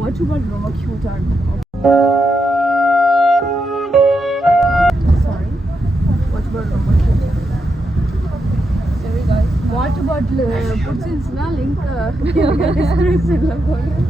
Water bottle ரொம்ப க்யூட்டாக இருக்கும். சாரி, வாட்டர் பாட்டில் ரொம்ப க்யூட்டாக இருக்கும். சரி guys, வாட்டர் பாட்டில் பிடிச்சிருந்துச்சுன்னா லிங்க் டிஸ்கிரிப்ஷனில் போடுறேன்.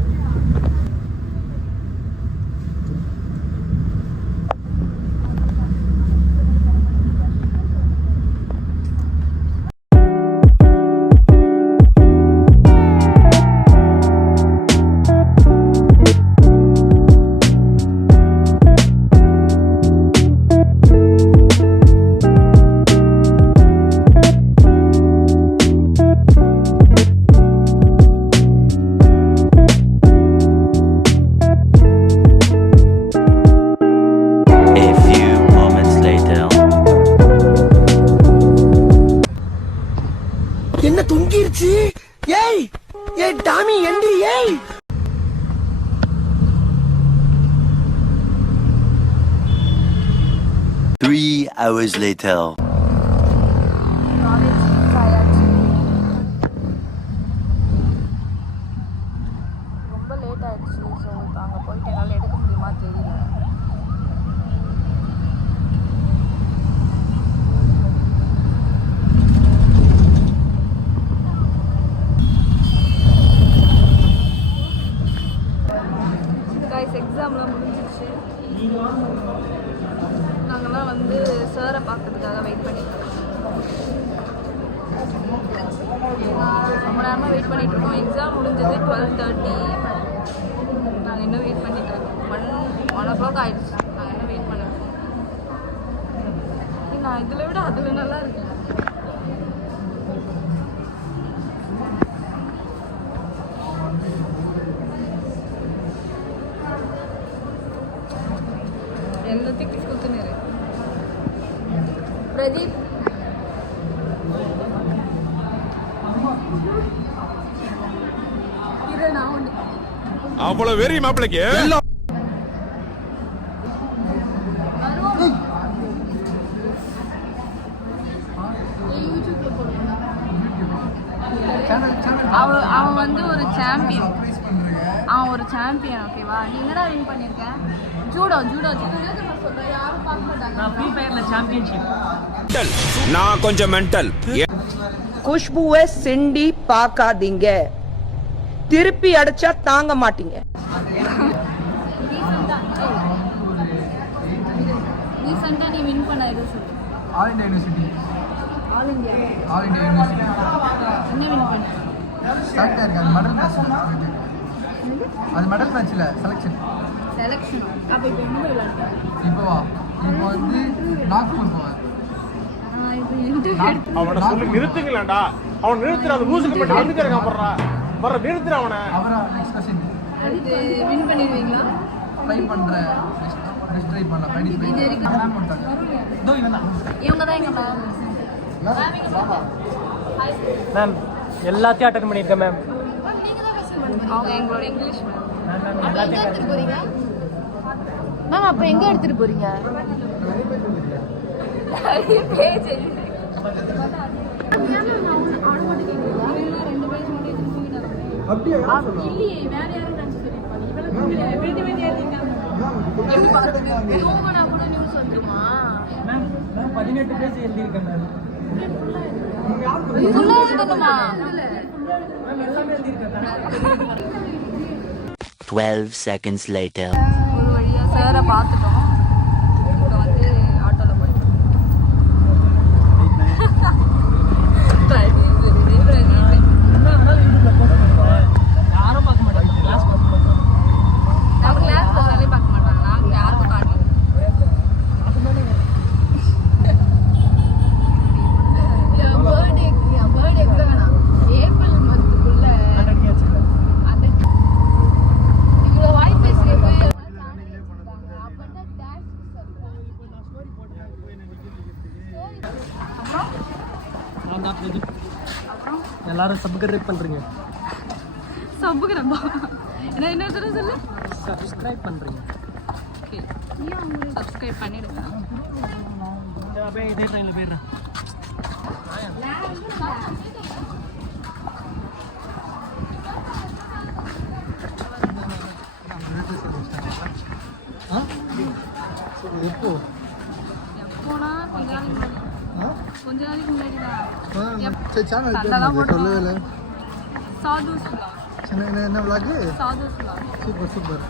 என்ன தொங்கிருச்சு? ஏய் ஏய் டாமி எந்திரி ஏய். Three hours later. ரொம்ப லேட் ஆயிடுச்சு. ஸோ அங்கே போயிட்டு என்னால் எடுக்க முடியுமா தெரியல. எக்ஸாம்லாம் முடிஞ்சிருச்சு. நாங்கள்லாம் வந்து சாரை பார்க்கறதுக்காக வெயிட் பண்ணிட்டுருக்கோம். ரொம்ப நேரமாக வெயிட் பண்ணிகிட்ருக்கோம். எக்ஸாம் முடிஞ்சது 12:30. நாங்கள் இன்னும் வெயிட் பண்ணிட்டுருக்கோம். 1 o'clock ஆகிடுச்சு. நாங்கள் இன்னும் வெயிட் பண்ணிருக்கோம். நான் இதில் விட அதில் நல்லா இருக்கேன். எல்லாத்தையும் குத்துனேரு பிரதீப். அவ்வளவு வெறி மாப்பிளைக்கு அவன் வந்து ஒரு சாம்பியன். அவன் ஒரு சாம்பியன். ஓகேவா? நீ என்னடா வின் பண்ணியிருக்க? ஜூடோ ஜூடோ யாரும் பார்க்க மாட்டாங்க. நான் ஃப்ரீ ஃபயர்ல சாம்பியன்ஷிப். நான் கொஞ்சம் மென்டல். குஷ்புவை சிண்டி பார்க்காதீங்க, திருப்பி அடிச்சா தாங்க மாட்டீங்க. ரீசெண்டா நீ வின் பண்ண இது சொல்லு. All India university. All India university என்ன வின் பண்ண? கரெக்டாக இருக்கு. அது மெடல் மேட்ச். அது மெடல் மேட்ச்ல செலெக்ஷன். அப்போ இப்போ என்ன விளையாடுற? இப்போ வந்து நாக்பூர் போவேன். அவனை சொல்லி நிறுத்துங்களேன்டா. அவன் நிறுத்துற அந்த லூசுக்கு மட்டும் வந்துக்கறங்க போறா. வர நிறுத்துற அவனை. அவரா நெக்ஸ்ட் क्वेश्चन. அடுத்து வின் பண்ணிடுவீங்களா? ட்ரை பண்றேன். நெக்ஸ்ட் ட்ரை பண்ணலாம். பிராக்டீஸ் பண்ணலாம் போட்டாங்க. இதோ இவனா. இவங்க தான் எங்க மேம் எல்லாத்தையும் அட்டெண்ட் பண்ணிருக்கேன் மேம். அவங்க எங்களோட இங்கிலீஷ் மேம். அப்ப எங்க எடுத்துட்டு போறீங்க மேம்? அப்ப எங்க எடுத்துட்டு போறீங்க? மேம் 18 பேஜ் எழுதியிருக்கேன் மேம். 12 seconds later. ஒரு வழியா சாரை பார்த்துட்டோம். இப்போ வந்து ஆட்டோல போயிட்டோம். எல்லாரும் சப்ஸ்கிரைப் பண்ணுறீங்க. சப்புக்கிறப்பா என்ன தடவை சொல்லு. சப்ஸ்கிரைப் பண்ணுறீங்க. ஓகே, சப்ஸ்கிரைப் பண்ணிடுங்க. அப்படியே இதே ட்ரெயினில் போயிடுறேன். எப்போ எப்போனா கொஞ்ச நாளைக்கு முன்னாடி தான். சரி சேனல் சண்டைலாம் போடுவோம். சொல்லவே இல்லை. சாதுஸ் vlog. என்ன விளாகு? சாதுஸ் vlog. Super super.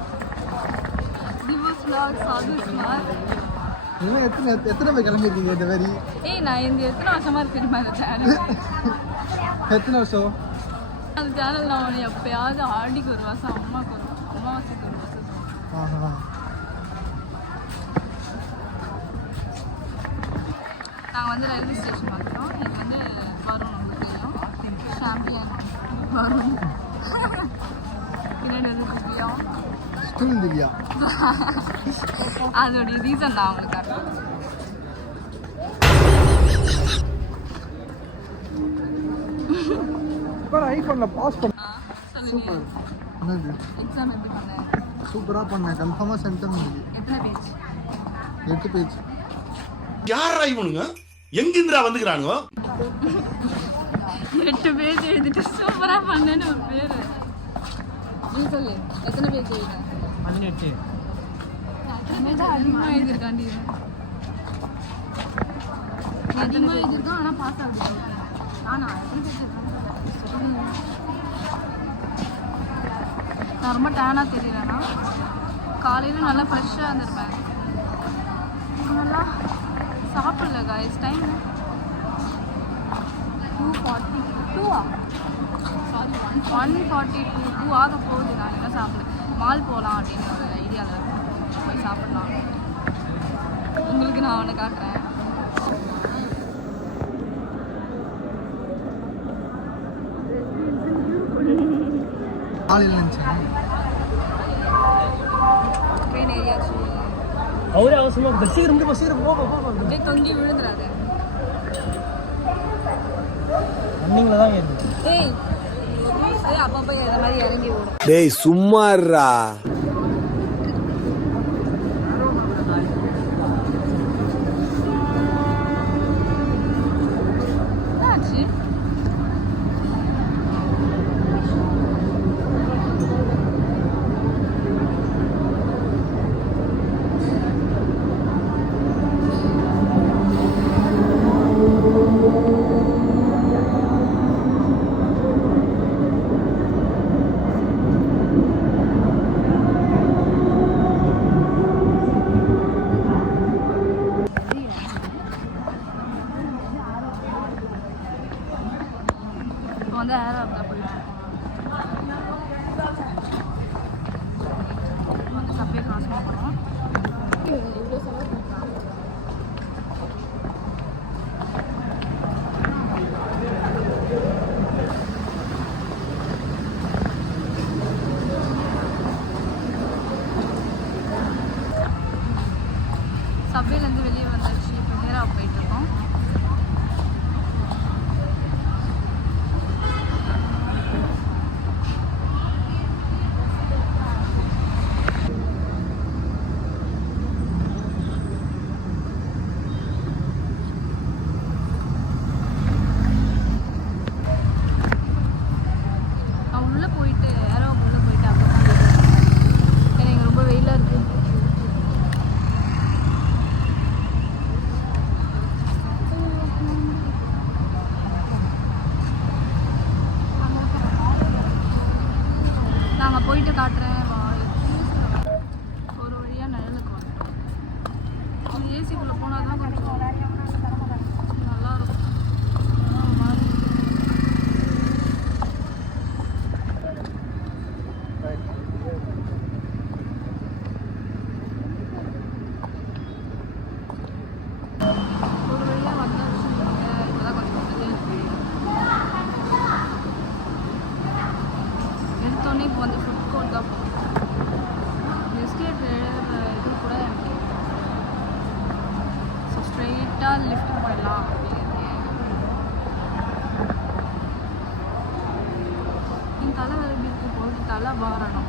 திவாஸ் vlog, சாதுஸ் vlog. இதெல்லாம் எத்தனை பேர் கிளம்பியிருக்கீங்க இந்த மாதிரி? ஏய், நான் இந்த எத்தனை வருஷமா இருக்கு தெரியுமா இந்த சேனல்? எத்தனை வருஷம்? அந்த சேனல் நான் உன்னை எப்பயாவது ஆடிக்கு ஒரு வருஷம், அம்மாவுக்கு ஒரு அம்மாவாசைக்கு ஒரு வருஷம். ஆஹா. நாங்கள் வந்து ரயில்வே ஸ்டேஷன் வந்துட்டோம். இது வந்து வரும், நமக்கு தெரியும், சாம்பியன் வரும். பின்னாடி வந்து திவ்யா. ஸ்டில் திவ்யா. அதோடைய ரீசன் நான் அவங்களுக்கு காட்டுறேன். இப்போ ஐஃபோனில் பாஸ் பண்ண. சொல்லுங்க, என்னது? எக்ஸாம் எப்படி பண்ணேன்? சூப்பராக பண்ணேன். கன்ஃபார்மாக சென்டம் முடியுது. எத்தனை பேஜ்? 8 பேஜ். யாரா இவனுங்க எங்கிந்திரா வந்துக்கிறானுங்க? 8 பேஜ் எழுதிட்டு சூப்பராக பண்ணேன்னு ஒரு பேர். நீ சொல்லு, எத்தனை பேஜ் எழுதின? 18. அதிகமாக எழுதியிருக்காண்டி. அதிகமாக எழுதியிருக்கான், ஆனால் பாஸ் ஆகுது. நானா எத்தனை பேஜ் எழுதினேன்? நான் ரொம்ப டேனாக தெரியலன்னா காலையில் நல்லா ஃப்ரெஷ்ஷாக இருந்திருப்பேன். நல்லா சாப்பிடல காய்ஸ். டைம் 2:42 சாரி 1:42 2 ஆக போகுது. நான் என்ன சாப்பிடல. மால் போகலாம் அப்படின்னு ஒரு ஐடியாவில் போய் சாப்பிடலாம். உங்களுக்கு நான் அவனை காட்டுறேன். காலையில் நினச்சேன். ட்ரெயின் ஏரியாச்சு. அவரே அவசரமாக சீக்கிரம் சீக்கிரம் போக அப்படியே தொங்கி விழுந்துடாத. ரன்னிங்கில் தான் ஏறுது. ஏய், அப்பப்போ இந்த மாதிரி இறங்கி ஓடும். டேய் சும்மாறா. என்னாச்சு? வந்து ஏராப்ல போயிட்டு வந்து சப்பே கிராஸ் பண்ணுறோம். சப்பேலேருந்து வெளியே வந்துச்சு. இப்போ நேராக போயிட்டுருக்கோம். உள்ளே போயிட்டு ஏரோ உள்ளே போயிட்டு அப்போ எனக்கு ரொம்ப வெயிலாக இருக்குது. நாங்கள் போயிட்டு காட்டுறேன். ஒரு வழியாக நிழலுக்கு வந்துட்டோம். ஒரு ஏசிக்குள்ளே போனால் தான் கொஞ்சம் நல்லா இருக்கும். ஒரு வழியாக வந்தாச்சு. இப்போதான் கொஞ்சம் எடுத்தோடனே இப்போ வந்து ஃபுட் கோர்ட் தான் போகும். எஸ்கேட் இது கூட எனக்கு ஸோ ஸ்ட்ரெயிட்டாக லிஃப்ட் போயிடலாம் அப்படின்னு இருக்கேன். தலை வாரணும்.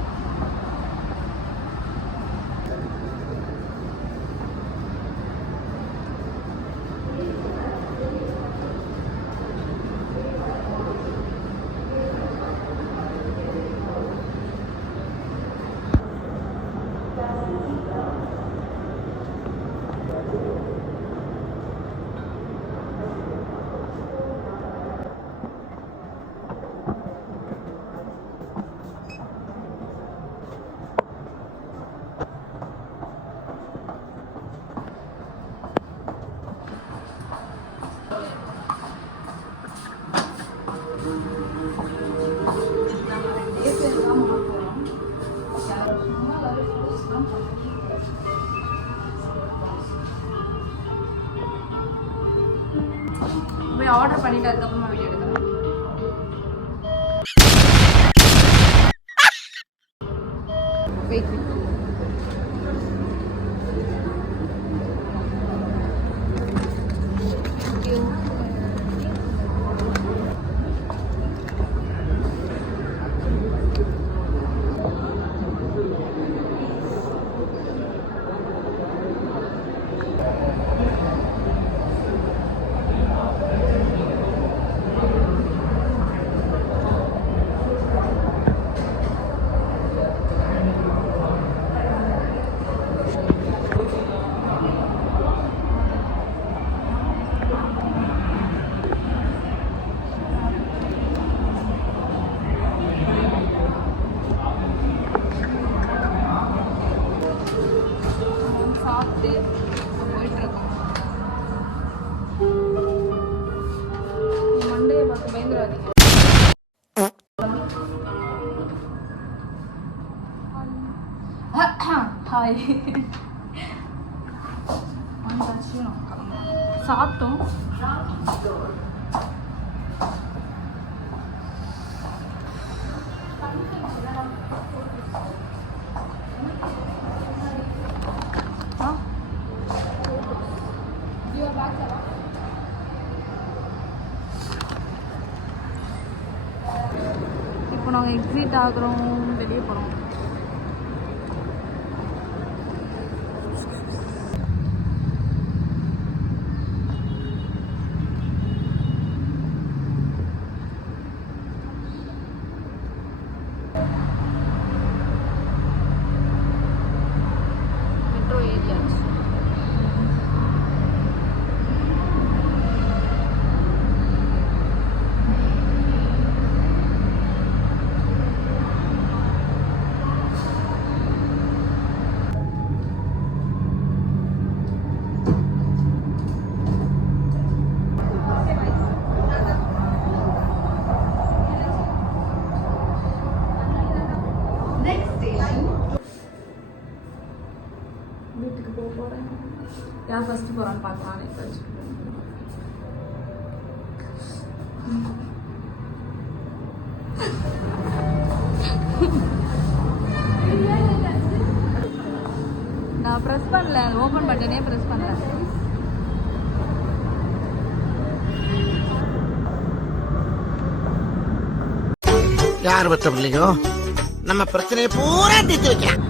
போய் ஆர்டர் பண்ணிட்டு அதுக்கப்புறமா வீடியோ எடுக்கிறேன். வெயிட் சாப்பிட்டு போயிட்டுருக்கோம். மண்டையை பார்த்து பயந்துடாதீங்க. ஹாய் சாப்பிட்டோம். இப்போ நாங்கள் எக்ஸிட் ஆகுறோம், வெளியே போகிறோம். Metro areas. வீட்டுக்கு போக போகிறேன். யார் ஃபஸ்ட்டு போகிறான்னு பார்க்கலாம். நான் ப்ரெஸ் பண்ணல, ஓப்பன் பட்டனே ப்ரெஸ் பண்ணல. யார் பத்த பிள்ளைங்க நம்ம பிரச்சனையை பூரா தீர்த்து வைக்கலாம்.